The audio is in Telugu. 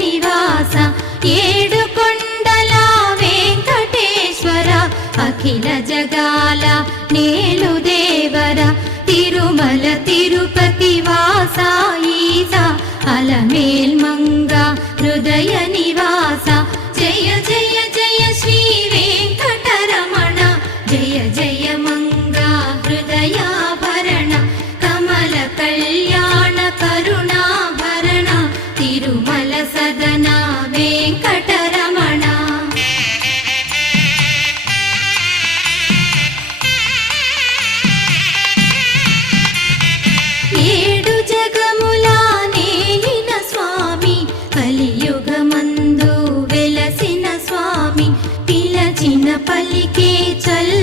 నివాస ఏడు కొండల వెంకటేశ్వర అఖిల జగాల నేలు దేవర తిరుమల తిరుపతి వాస ఈస అలమేల్ మంగ హృదయ నివాస జయ జయ జయ శ్రీ వెంకటరమణ జయ జయ మంగ హృదయాభరణ కమల కళ్యాణ కరుణాభరణ తిరుమల సదన వెంకటరమణ ఏడు జగముల నేలిన స్వామి కలియుగమందు వెలసిన స్వామి పిలచిన పలికే చల్